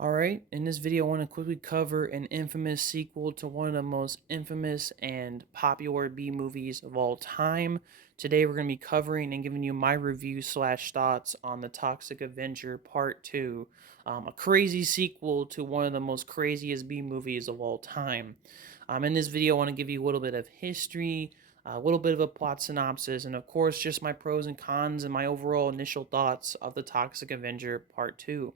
Alright, in this video I want to quickly cover an infamous sequel to one of the most infamous and popular B movies of all time. Today we're going to be covering and giving you my review slash thoughts on the Toxic Avenger Part 2, a crazy sequel to one of the most craziest B movies of all time. In this video I want to give you a little bit of history, a little bit of a plot synopsis, and of course just my pros and cons and my overall initial thoughts of the Toxic Avenger Part 2.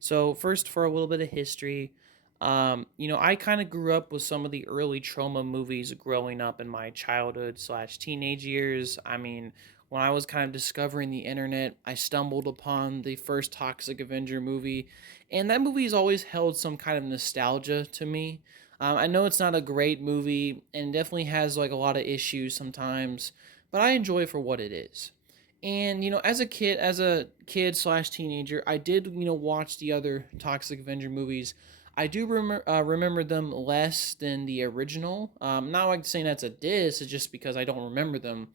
So first, for a little bit of history, I kind of grew up with some of the early trauma movies growing up in my childhood slash teenage years. I mean, when I was kind of discovering the internet, I stumbled upon the first Toxic Avenger movie, and that movie has always held some kind of nostalgia to me. I know it's not a great movie and definitely has like a lot of issues sometimes, but I enjoy it for what it is. And as a kid slash teenager, I did watch the other Toxic Avenger movies. I do remember them less than the original. Not like saying that's a diss, it's just because I don't remember them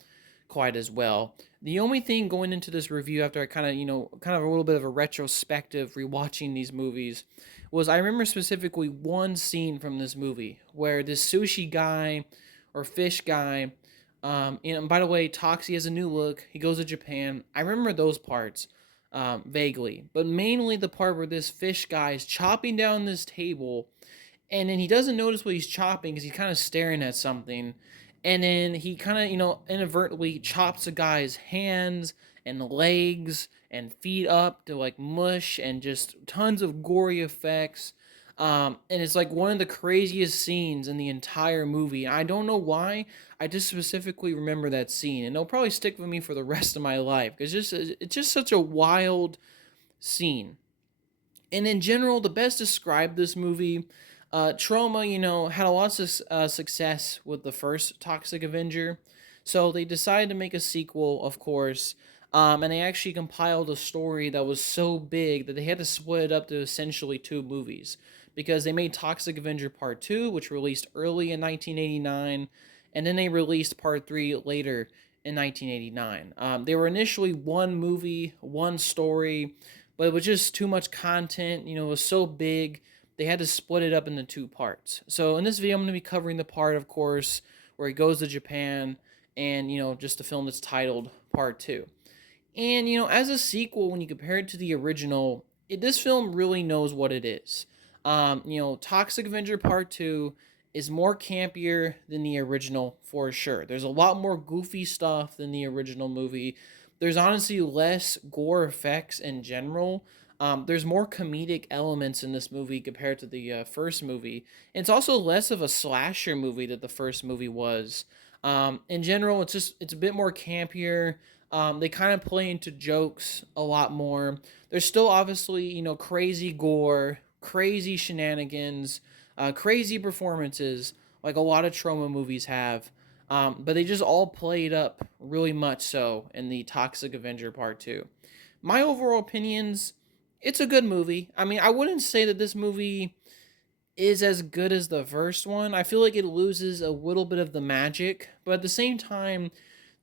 quite as well. The only thing going into this review after I kind of a little bit of a retrospective rewatching these movies was I remember specifically one scene from this movie where this sushi guy or fish guy and by the way, Toxie has a new look. He goes to Japan. I remember those parts vaguely, but mainly the part where this fish guy is chopping down this table, and then he doesn't notice what he's chopping because he's kind of staring at something, and then he kind of inadvertently chops a guy's hands and legs and feet up to like mush and just tons of gory effects. And it's like one of the craziest scenes in the entire movie. I don't know why. I just specifically remember that scene, and it'll probably stick with me for the rest of my life because it's just such a wild scene. And in general, to best describe this movie, Trauma, had a lot of success with the first Toxic Avenger, so they decided to make a sequel, of course. And they actually compiled a story that was so big that they had to split it up to essentially two movies because they made Toxic Avenger Part 2, which released early in 1989, and then they released Part 3 later in 1989. They were initially one movie, one story, but it was just too much content. It was so big, they had to split it up into two parts. So in this video, I'm going to be covering the part, of course, where he goes to Japan and, just the film that's titled Part 2. And, as a sequel, when you compare it to the original, this film really knows what it is. Toxic Avenger Part 2 is more campier than the original for sure. There's a lot more goofy stuff than the original movie. There's honestly less gore effects in general. There's more comedic elements in this movie compared to the first movie. And it's also less of a slasher movie that the first movie was. In general, it's a bit more campier. They kind of play into jokes a lot more. There's still obviously crazy gore, crazy shenanigans, crazy performances like a lot of trauma movies have. But they just all played up really much so in the Toxic Avenger Part 2. My overall opinions, it's a good movie. I mean, I wouldn't say that this movie is as good as the first one. I feel like it loses a little bit of the magic, but at the same time,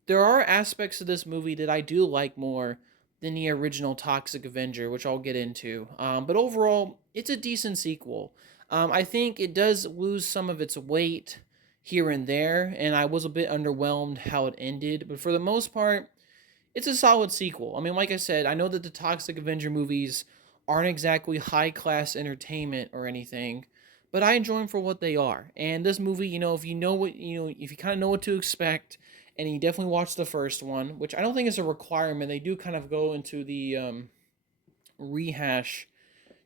there are aspects of this movie that I do like more than the original Toxic Avenger, which I'll get into. But overall, it's a decent sequel. I think it does lose some of its weight here and there, and I was a bit underwhelmed how it ended. But for the most part, it's a solid sequel. I mean, like I said, I know that the Toxic Avenger movies aren't exactly high class entertainment or anything, but I enjoy them for what they are. And this movie, if you know what if you kind of know what to expect, and you definitely watch the first one, which I don't think is a requirement. They do kind of go into the rehash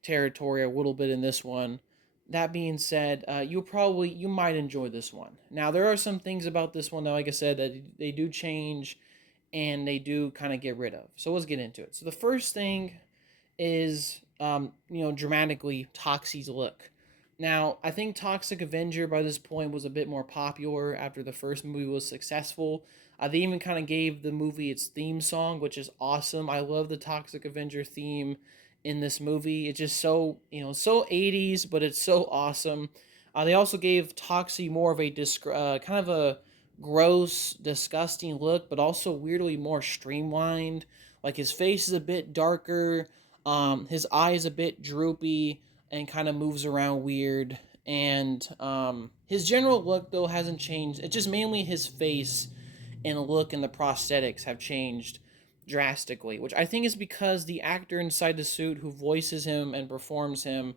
territory a little bit in this one. That being said, you might enjoy this one. Now there are some things about this one that, like I said, that they do change and they do kind of get rid of. So let's get into it. So the first thing is, dramatically Toxie's look. Now, I think Toxic Avenger by this point was a bit more popular after the first movie was successful. They even kind of gave the movie its theme song, which is awesome. I love the Toxic Avenger theme in this movie. It's just so, so 80s, but it's so awesome. They also gave Toxie more of a kind of a gross, disgusting look, but also weirdly more streamlined. Like his face is a bit darker. His eye is a bit droopy and kind of moves around weird. And his general look, though, hasn't changed. It's just mainly his face and look and the prosthetics have changed drastically, which I think is because the actor inside the suit who voices him and performs him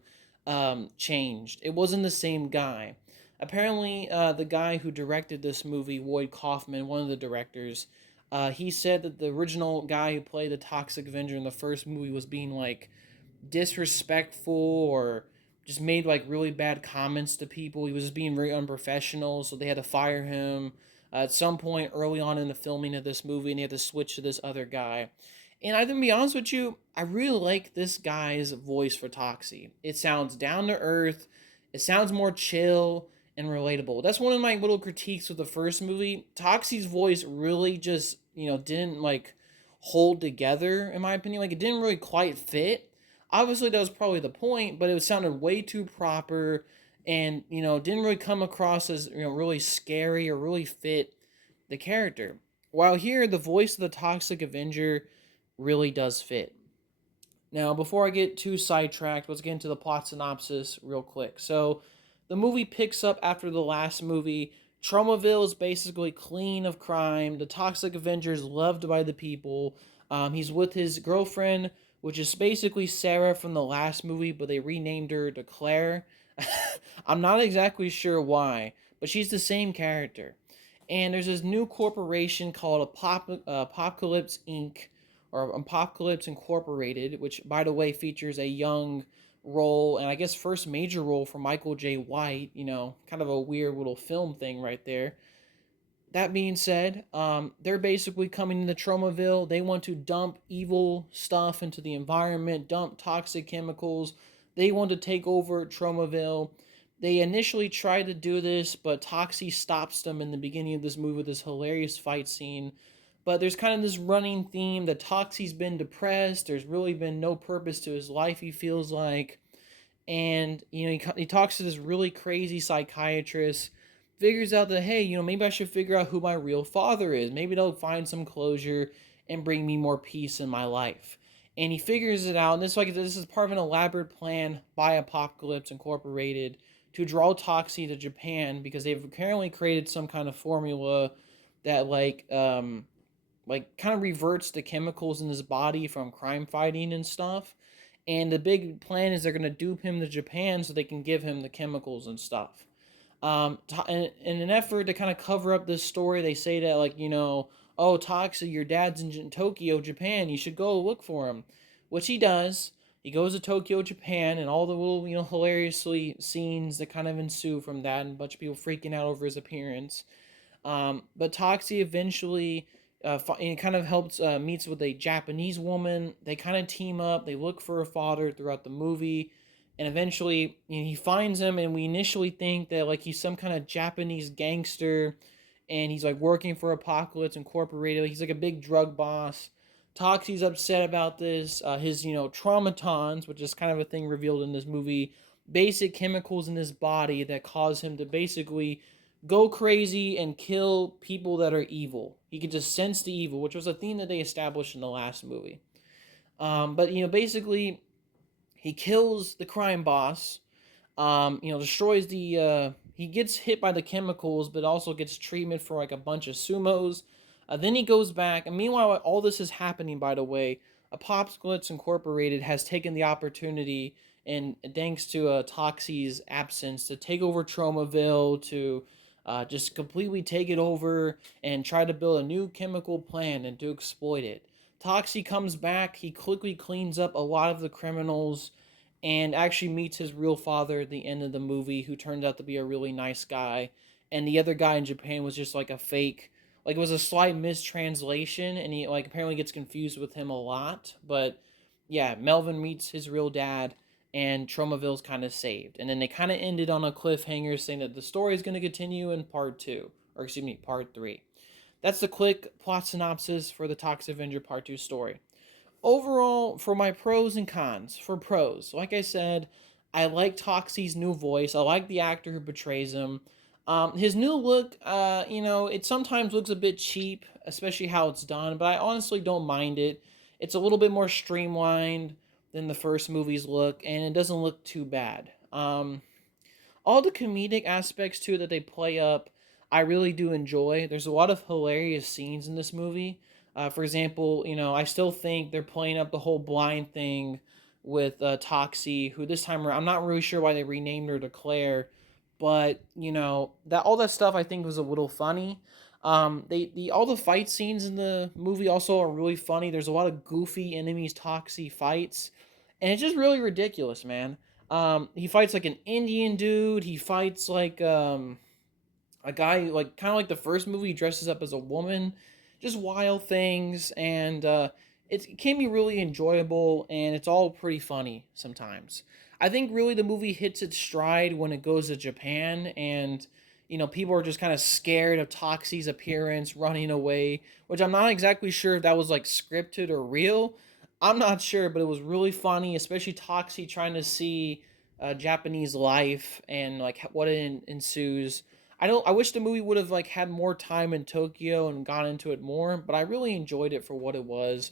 changed. It wasn't the same guy. Apparently, the guy who directed this movie, Lloyd Kaufman, one of the directors, he said that the original guy who played the Toxic Avenger in the first movie was being like disrespectful or just made like really bad comments to people. He was just being very unprofessional, so they had to fire him at some point early on in the filming of this movie, and they had to switch to this other guy. And I can be honest with you, I really like this guy's voice for Toxie. It sounds down to earth. It sounds more chill and relatable. That's one of my little critiques of the first movie. Toxie's voice really just, didn't like hold together in my opinion. Like it didn't really quite fit. Obviously that was probably the point, but it sounded way too proper and, didn't really come across as, really scary or really fit the character. While here the voice of the Toxic Avenger really does fit. Now, before I get too sidetracked, let's get into the plot synopsis real quick. So, the movie picks up after the last movie. Tromaville is basically clean of crime. The Toxic Avenger is loved by the people. He's with his girlfriend, which is basically Sarah from the last movie, but they renamed her to Claire. I'm not exactly sure why, but she's the same character. And there's this new corporation called Apocalypse Inc., or Apocalypse Incorporated, which, by the way, features a young role and I guess first major role for Michael J. White. Kind of a weird little film thing right there. That being said, they're basically coming into Tromaville. They want to dump evil stuff into the environment, dump toxic chemicals. They want to take over Tromaville. They initially tried to do this, but Toxie stops them in the beginning of this movie with this hilarious fight scene. But there's kind of this running theme that Toxie's been depressed. There's really been no purpose to his life, he feels like. And, he talks to this really crazy psychiatrist, figures out that, hey, maybe I should figure out who my real father is. Maybe they'll find some closure and bring me more peace in my life. And he figures it out. And this is part of an elaborate plan by Apocalypse Incorporated to draw Toxie to Japan because they've apparently created some kind of formula that like kind of reverts the chemicals in his body from crime fighting and stuff. And the big plan is they're going to dupe him to Japan so they can give him the chemicals and stuff. In an effort to kind of cover up this story, they say that, like, oh, Toxie, your dad's in Tokyo, Japan. You should go look for him. Which he does. He goes to Tokyo, Japan, and all the little, hilariously scenes that kind of ensue from that, and a bunch of people freaking out over his appearance. But Toxie eventually kind of helps meets with a Japanese woman. They kind of team up. They look for a father throughout the movie, and eventually he finds him. And we initially think that like he's some kind of Japanese gangster, and he's like working for Apocalypse Incorporated. He's like a big drug boss. Toxie's upset about this. His traumatons, which is kind of a thing revealed in this movie, basic chemicals in his body that cause him to basically go crazy and kill people that are evil. He could just sense the evil, which was a theme that they established in the last movie. But basically, he kills the crime boss. Destroys the. He gets hit by the chemicals, but also gets treatment for like a bunch of sumos. Then he goes back, and meanwhile, all this is happening. By the way, Apocalypse Incorporated has taken the opportunity, and thanks to Toxie's absence, to take over Tromaville, to just completely take it over and try to build a new chemical plant and to exploit it. Toxie comes back. He quickly cleans up a lot of the criminals and actually meets his real father at the end of the movie, who turned out to be a really nice guy. And the other guy in Japan was just like a fake, like it was a slight mistranslation, and he like apparently gets confused with him a lot. But yeah, Melvin meets his real dad, and Tromaville's kind of saved. And then they kind of ended on a cliffhanger saying that the story is going to continue in part 2, or excuse me, part 3. That's the quick plot synopsis for the Toxic Avenger Part 2 story. Overall, for my pros and cons, for pros, like I said, I like Toxie's new voice. I like the actor who portrays him. His new look, it sometimes looks a bit cheap, especially how it's done, but I honestly don't mind it. It's a little bit more streamlined. than the first movies look, and it doesn't look too bad. All the comedic aspects too that they play up, I really do enjoy. There's a lot of hilarious scenes in this movie. For example, I still think they're playing up the whole blind thing with Toxie, who this time around, I'm not really sure why they renamed her to Claire, but that all that stuff I think was a little funny. The all the fight scenes in the movie also are really funny. There's a lot of goofy enemies, Toxie fights, and it's just really ridiculous, man. He fights like an Indian dude. He fights like a guy like kind of like the first movie. He dresses up as a woman, just wild things, and it can be really enjoyable, and it's all pretty funny sometimes. I think really the movie hits its stride when it goes to Japan, and people are just kind of scared of Toxie's appearance, running away, which I'm not exactly sure if that was like scripted or real. I'm not sure, but it was really funny, especially Toxie trying to see Japanese life and like what ensues. I wish the movie would have like had more time in Tokyo and gone into it more, but I really enjoyed it for what it was.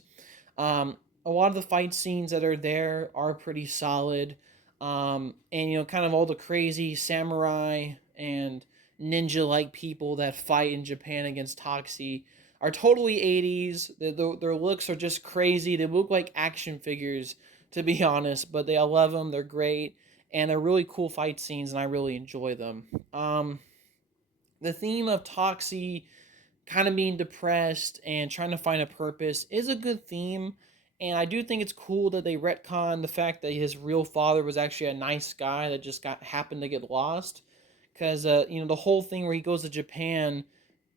A lot of the fight scenes that are there are pretty solid. And kind of all the crazy samurai and ninja like people that fight in Japan against Toxie are totally 80s. Their looks are just crazy. They look like action figures, to be honest, but I love them. They're great. And they're really cool fight scenes, and I really enjoy them. The theme of Toxie kind of being depressed and trying to find a purpose is a good theme. And I do think it's cool that they retcon the fact that his real father was actually a nice guy that just got happened to get lost. Because the whole thing where he goes to Japan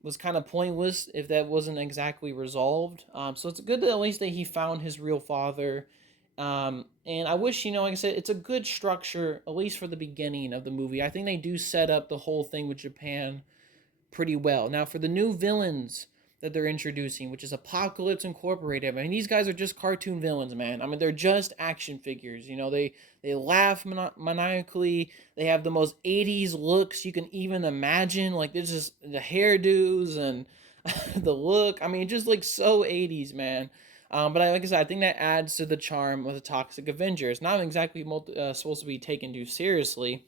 was kind of pointless if that wasn't exactly resolved. So it's good that at least that he found his real father. And I wish, like I said, it's a good structure, at least for the beginning of the movie. I think they do set up the whole thing with Japan pretty well. Now, for the new villains that they're introducing, which is Apocalypse Incorporated, I mean, these guys are just cartoon villains, man. I mean, they're just action figures. They laugh maniacally. They have the most 80s looks you can even imagine. Like, there's just the hairdos and the look. I mean, it just looks so 80s, man. But like I said, I think that adds to the charm of the Toxic Avenger. It's not exactly supposed to be taken too seriously,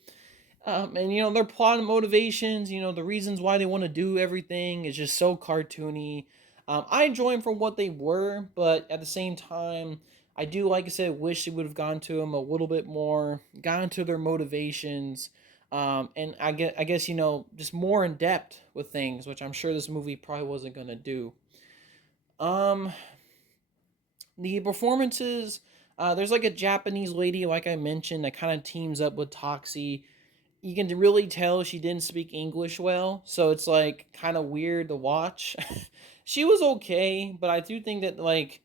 and their plot and motivations, the reasons why they want to do everything is just so cartoony. I enjoy them for what they were, but at the same time, I do, like I said, wish they would have gone to them a little bit more, gone to their motivations, and I guess just more in depth with things, which I'm sure this movie probably wasn't gonna do. Um, the performances, there's like a Japanese lady, like I mentioned, that kind of teams up with Toxie. You can really tell she didn't speak English well, so it's like kind of weird to watch. She was okay, but I do think that like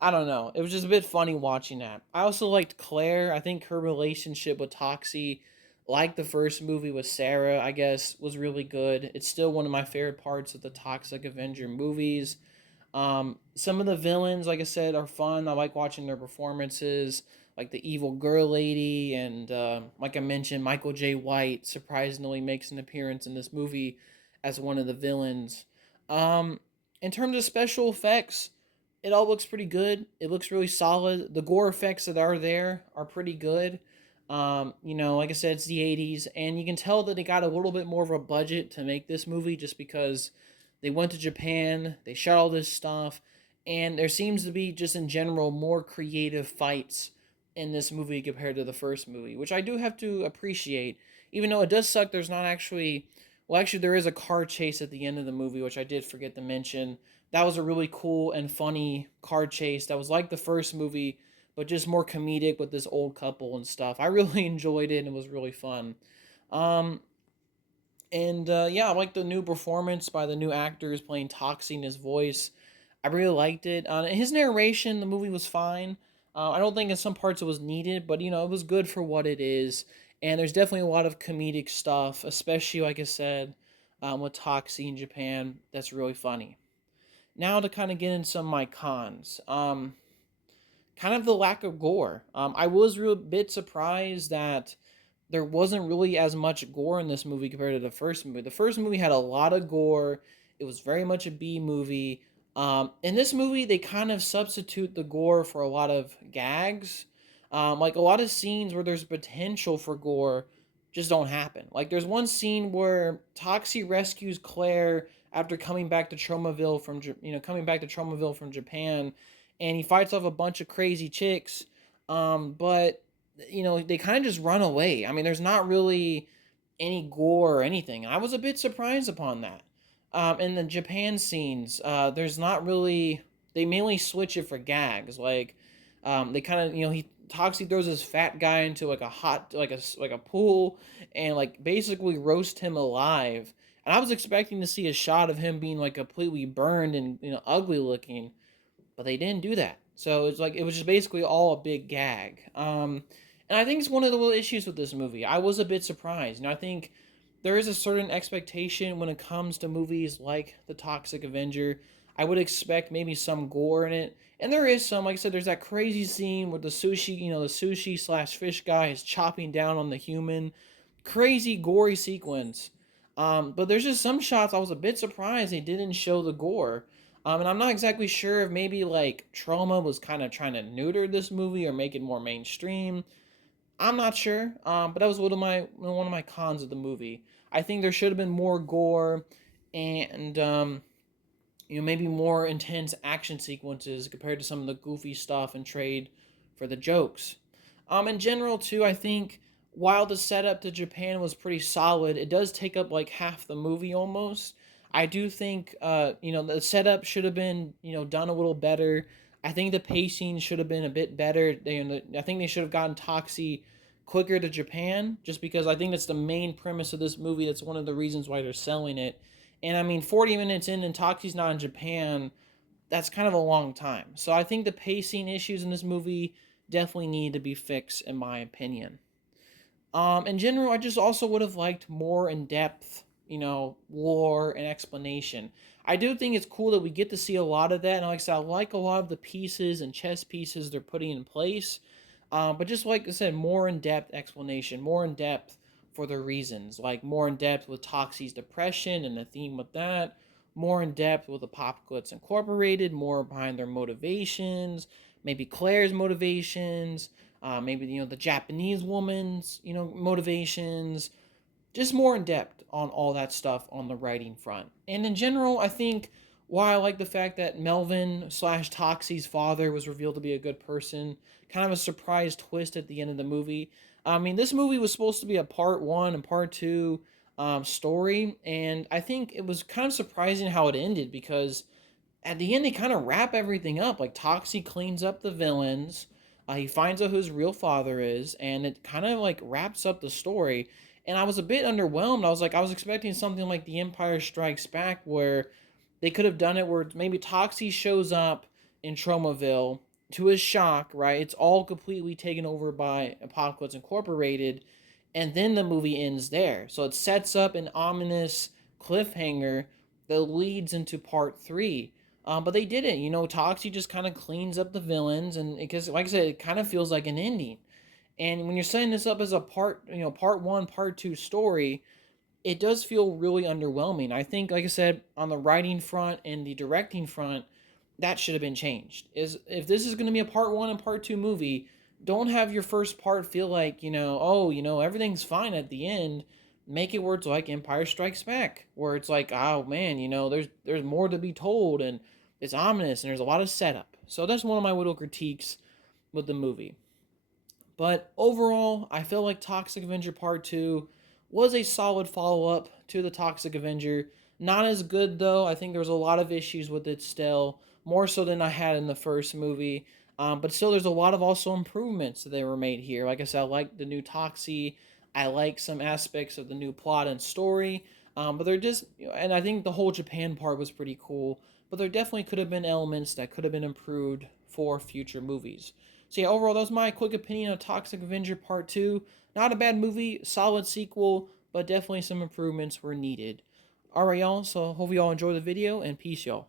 I don't know, it was just a bit funny watching that. I also liked Claire. I think her relationship with Toxie, like the first movie with Sarah, I guess, was really good. It's still one of my favorite parts of the Toxic Avenger movies. Some of the villains, like I said, are fun. I like watching their performances, like the evil girl lady, and like I mentioned, Michael J. White surprisingly makes an appearance in this movie as one of the villains. Um, in terms of special effects, it all looks pretty good. It looks really solid. The gore effects that are there are pretty good. Like I said, it's the 80s, and you can tell that they got a little bit more of a budget to make this movie just because they went to Japan, they shot all this stuff, and there seems to be just in general more creative fights in this movie compared to the first movie, which I do have to appreciate. Even though it does suck, there's not actually. Well, actually, there is a car chase at the end of the movie, which I did forget to mention. That was a really cool and funny car chase that was like the first movie, but just more comedic with this old couple and stuff. I really enjoyed it and it was really fun. Um, and yeah, I like the new performance by the new actors playing Toxie in his voice. I really liked it. His narration, the movie was fine. I don't think in some parts it was needed, but it was good for what it is. And there's definitely a lot of comedic stuff, especially like I said, with Toxie in Japan. That's really funny. Now to kind of get into some of my cons. Kind of the lack of gore. I was real bit surprised that there wasn't really as much gore in this movie compared to the first movie. The first movie had a lot of gore. It was very much a B movie. In this movie, they kind of substitute the gore for a lot of gags. Like a lot of scenes where there's potential for gore just don't happen. Like there's one scene where Toxie rescues Claire after coming back to Tromaville from coming back to Tromaville from Japan, and he fights off a bunch of crazy chicks. But they kind of just run away. I mean, there's not really any gore or anything. I was a bit surprised upon that. In the Japan scenes, there's not really. They mainly switch it for gags. Like, they kind of he Toxie throws this fat guy into like a hot like a pool and like basically roast him alive. And I was expecting to see a shot of him being like completely burned and ugly looking, but they didn't do that. So it's like it was just basically all a big gag. And I think it's one of the little issues with this movie. I was a bit surprised. I think there is a certain expectation when it comes to movies like The Toxic Avenger. I would expect maybe some gore in it, and there is some. Like I said, there's that crazy scene where the sushi, the sushi slash fish guy is chopping down on the human. Crazy gory sequence. But there's just some shots I was a bit surprised they didn't show the gore. And I'm not exactly sure if maybe like Trauma was kind of trying to neuter this movie or make it more mainstream. I'm not sure. But that was one of my cons of the movie. I think there should have been more gore and maybe more intense action sequences compared to some of the goofy stuff and trade for the jokes. In general, too, I think while the setup to Japan was pretty solid, it does take up like half the movie almost. I do think, the setup should have been, done a little better. I think the pacing should have been a bit better. I think they should have gotten Toxie quicker to Japan, just because I think that's the main premise of this movie. That's one of the reasons why they're selling it. And I mean, 40 minutes in and Toxie's not in Japan, that's kind of a long time. So I think the pacing issues in this movie definitely need to be fixed, in my opinion. In general, I just also would have liked more in depth, lore and explanation. I do think it's cool that we get to see a lot of that. And like I said, I like a lot of the pieces and chess pieces they're putting in place. But just like I said, more in depth explanation, more in depth for the reasons, like more in depth with Toxie's depression and the theme with that, more in depth with Apocalypse Incorporated, more behind their motivations, maybe Claire's motivations, maybe the Japanese woman's motivations, just more in depth on all that stuff on the writing front. And in general, I think while I like the fact that Melvin slash Toxie's father was revealed to be a good person, kind of a surprise twist at the end of the movie. I mean, this movie was supposed to be a part one and part two story, and I think it was kind of surprising how it ended because at the end they kind of wrap everything up. Like Toxie cleans up the villains, he finds out who his real father is, and it kind of like wraps up the story. And I was a bit underwhelmed. I was expecting something like The Empire Strikes Back, where they could have done it where maybe Toxie shows up in Tromaville. To his shock, right? It's all completely taken over by Apocalypse Incorporated, and then the movie ends there. So it sets up an ominous cliffhanger that leads into part three. But they didn't. Toxie just kind of cleans up the villains, and because, like I said, it kind of feels like an ending. And when you're setting this up as a part one, part two story, it does feel really underwhelming. I think, like I said, on the writing front and the directing front, that should have been changed. Is if this is going to be a part one and part two movie, don't have your first part feel like everything's fine at the end. Make it where it's like Empire Strikes Back, where it's like, oh man, there's more to be told and it's ominous and there's a lot of setup. So that's one of my little critiques with the movie. But overall, I feel like Toxic Avenger Part 2 was a solid follow up to the Toxic Avenger. Not as good, though. I think there was a lot of issues with it still, more so than I had in the first movie. But still, there's a lot of also improvements that they were made here. Like I said, I like the new Toxie. I like some aspects of the new plot and story. But they're just, and I think the whole Japan part was pretty cool. But there definitely could have been elements that could have been improved for future movies. So yeah, overall, that was my quick opinion of Toxic Avenger Part 2. Not a bad movie, solid sequel, but definitely some improvements were needed. Alright, y'all, so hope y'all enjoy the video, and peace, y'all.